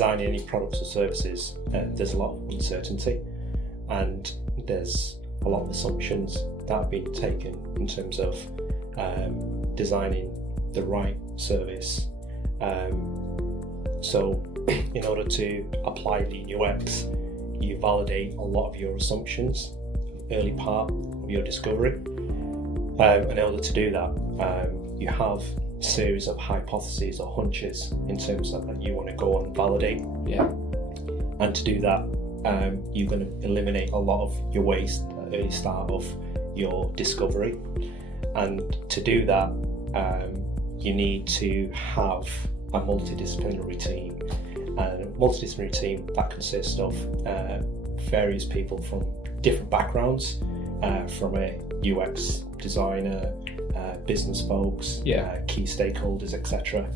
designing any products or services, there's a lot of uncertainty, and there's a lot of assumptions that have been taken in terms of designing the right service. So in order to apply Lean UX, you validate a lot of your assumptions, early part of your discovery. In order to do that, you have a series of hypotheses or hunches in terms of that you want to go and validate. Yeah. And to do that, you're going to eliminate a lot of your waste at the early start of your discovery. And to do that, you need to have a multidisciplinary team. And a multidisciplinary team that consists of various people from different backgrounds, from a UX designer, business folks, key stakeholders, etc.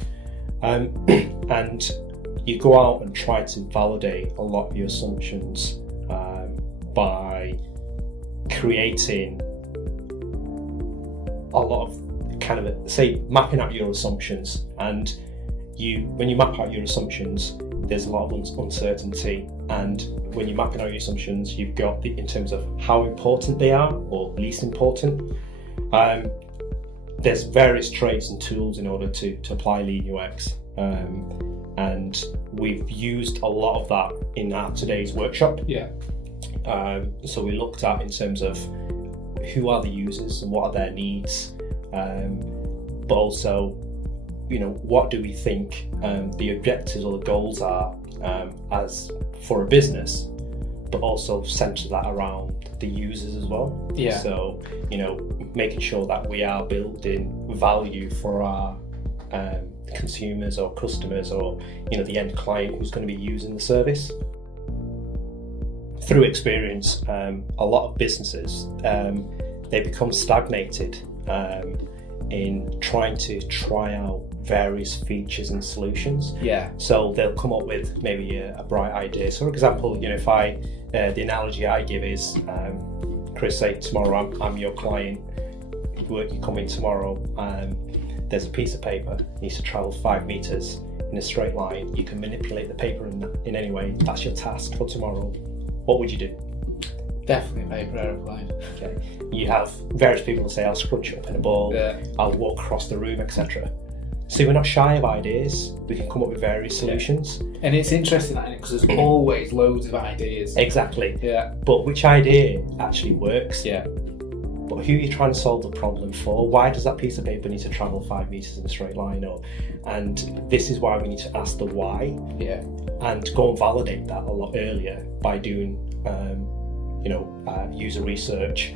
And you go out and try to validate a lot of your assumptions by creating a lot of mapping out your assumptions. And when you map out your assumptions, there's a lot of uncertainty, and when you're mapping out your assumptions, you've got in terms of how important they are or least important. There's various traits and tools in order to apply Lean UX, and we've used a lot of that in our today's workshop. So we looked at in terms of who are the users and what are their needs, but also, what do we think the objectives or the goals are as for a business, but also center that around the users as well. So, making sure that we are building value for our consumers or customers, or the end client who's going to be using the service. Through experience, a lot of businesses they become stagnated in trying to try out various features and solutions. So they'll come up with maybe a bright idea. So for example, if the analogy I give is, Chris, say tomorrow I'm your client, you come in tomorrow, there's a piece of paper, needs to travel 5 meters in a straight line. You can manipulate the paper in any way. That's your task for tomorrow. What would you do? Definitely a paper aeroplane. Okay. You have various people who say, I'll scrunch it up in a ball, I'll walk across the room, etc. So we're not shy of ideas. We can come up with various solutions. And it's interesting, because there's always loads of ideas. Exactly. But which idea actually works? But who are you trying to solve the problem for? Why does that piece of paper need to travel 5 meters in a straight line? And this is why we need to ask the why. And go and validate that a lot earlier by doing user research.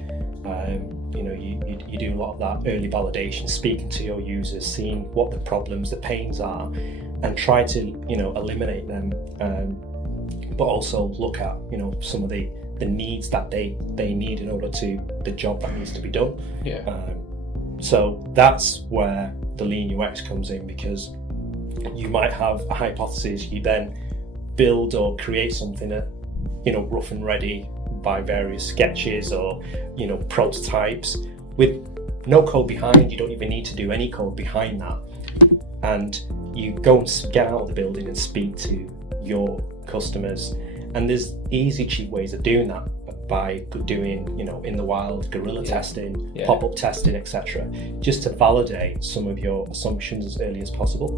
You do a lot of that early validation, speaking to your users, seeing what the problems, the pains are, and try to eliminate them, but also look at some of the needs that they need in order to the job that needs to be done. So that's where the Lean UX comes in, because you might have a hypothesis, you then build or create something rough and ready by various sketches or prototypes with no code behind. You don't even need to do any code behind that, and you go and get out of the building and speak to your customers. And there's easy, cheap ways of doing that by doing in the wild guerrilla testing, pop-up testing, etc., just to validate some of your assumptions as early as possible.